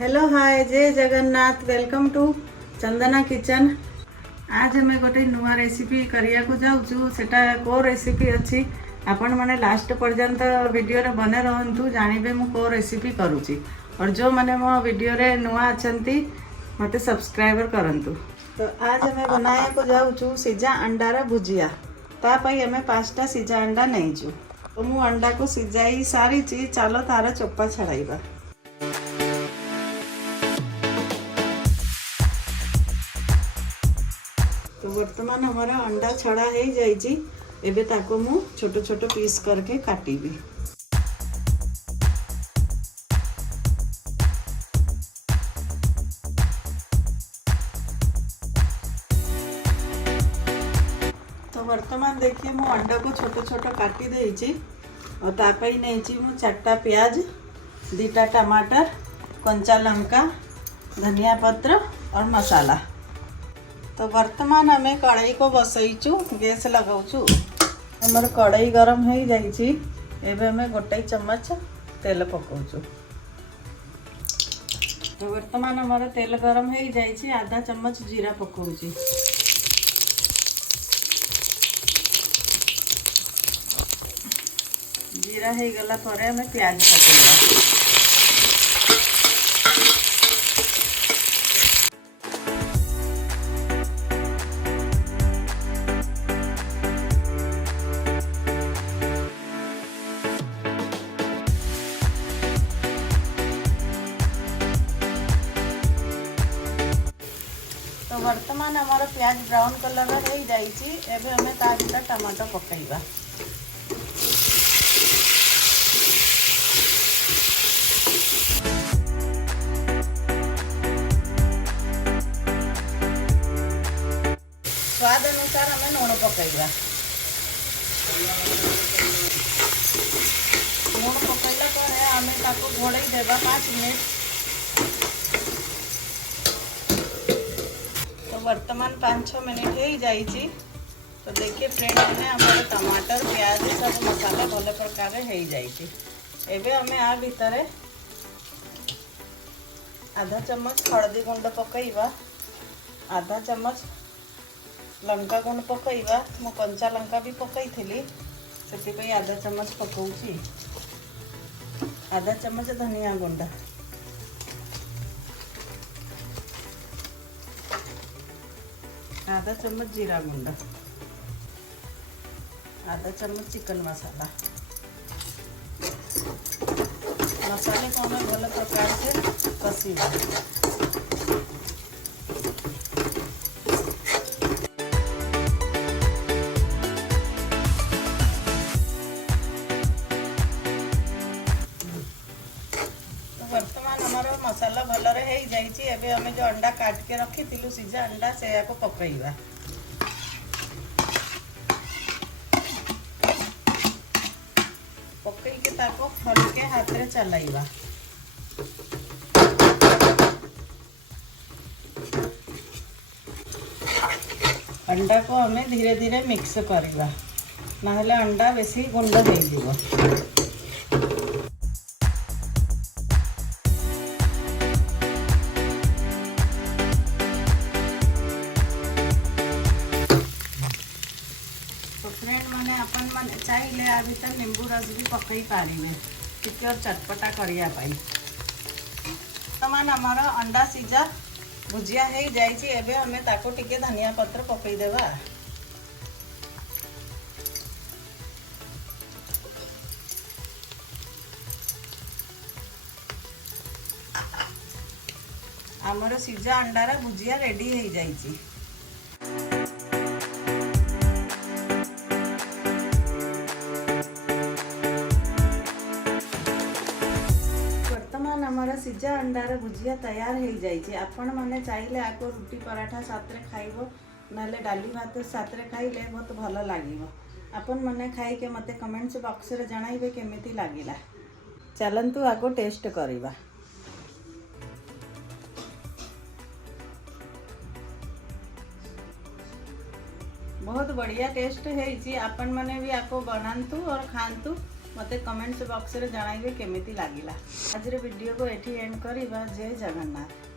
Hello hi जय Jagannath welcome to Chandana kitchen. आज हमें गोटे नुआ रेसिपी करिया को जाऊँ सेटा को रेसिपी अच्छी आपण मैंने लास्ट पर्यंत वीडियो रे बने रहंतु जानिबे मु को रेसिपी करूची और जो मैंने मो वीडियो रे नुआ अछंती मते सब्सक्राइबर करंतु। तो आज हमें बनाया को जाऊँ सीझा अंडार भुजिया। ता पई हमें 5टा सीझा अंडा नहींचु। तो मु अंडा को सीझाई सारी चीज चलो तार चोपा छड़ाइबा। तो वर्तमान हमारा अंडा छड़ा हो जाइए। एबे ताको मु छोटो छोटो पीस करके काटिबी। तो वर्तमान देखिए मु अंडा को छोटो छोटो काटी देइछि और तापई नेछि मु 4टा प्याज 2टा टमाटर कंचा लंका धनिया पत्र और मसाला। तो वर्तमान आम कड़ाई को बसईचु गैस लगाऊचु। हमर कड़ाई गरम हो जाइए। एबे हमें 1 चम्मच तेल पकाऊचु। तो वर्तमान हमारा तेल गरम हो जाइए। आधा चम्मच जीरा पकाऊची। जीरा हो गला पर हमें प्याज पकाइबा। तो वर्तमान हमारा प्याज ब्राउन कलर हो जाइए। एबे हमें ता भीतर टमाटो पकाइबा। स्वाद अनुसार हमें लूण पकाइबा। लूण पकाइला पर हमें ताको घोड़ाई देबा 5 मिनट। वर्तमान 5-6 मिनट हो जाइए। तो देखिए फ्रेंड में हमारे टमाटर प्याज सब मसाला भले प्रकार हो जाइए। एबे हमें आ भीतर आधा चम्मच हल्दी गुंड पकाइबा, आधा चम्मच लंका गुंड पकाइबा। मु कंचा लंका भी पकाई से आधा चम्मच पकाउची। आधा चम्मच धनिया गुंड, आधा चम्मच जीरा गुंड, आधा चम्मच चिकन मसाला। मसाले को हमें भले प्रकार से कसीबा। तो वर्तमान हमारा मसाला भलरे हो जाइए। एबे हमें जो अंडा काट के रखी थिलु सीझा अंडा से को पकाइबा। पकई के ताको हल्के हाथ रे चलाइबा। अंडा को हमें धीरे धीरे मिक्स करवा ना अंडा बेसी गुंड हो जाइबो। फ्रेंड मैंने अपन मन चाहिए आ भीतर नींबू रस भी पकई पारे टिके और चटपटा करिया पाई। वर्तमान हमारा अंडा सीझा भुजिया हो जाइए। एबे हमें ताको टिके धनिया पत्र पकई देबा। हमर सीझा अंडार भुजिया रेडी हो जाइए। हमारा सीझा अंडार भुजिया तैयार हो जाइए। आपण मैंने चाहिए आपको रुटी पराठा साथ रे खाइबो नाले डाली भात साथ रे खाइले बहुत भल लागिबो। आपण मैंने खाई के मते कमेंट्स बॉक्स रे जणाइबे केमिति लागिला। चलंतु आगो टेस्ट करिबा। बहुत बढ़िया टेस्ट है। आपण मैंने भी आपको बनातु और खातु। मते कमेंट्स बॉक्स रे जणाइबे केमिति लागिला। आज रे वीडियो को एठी एंड करबा। जय जगन्नाथ।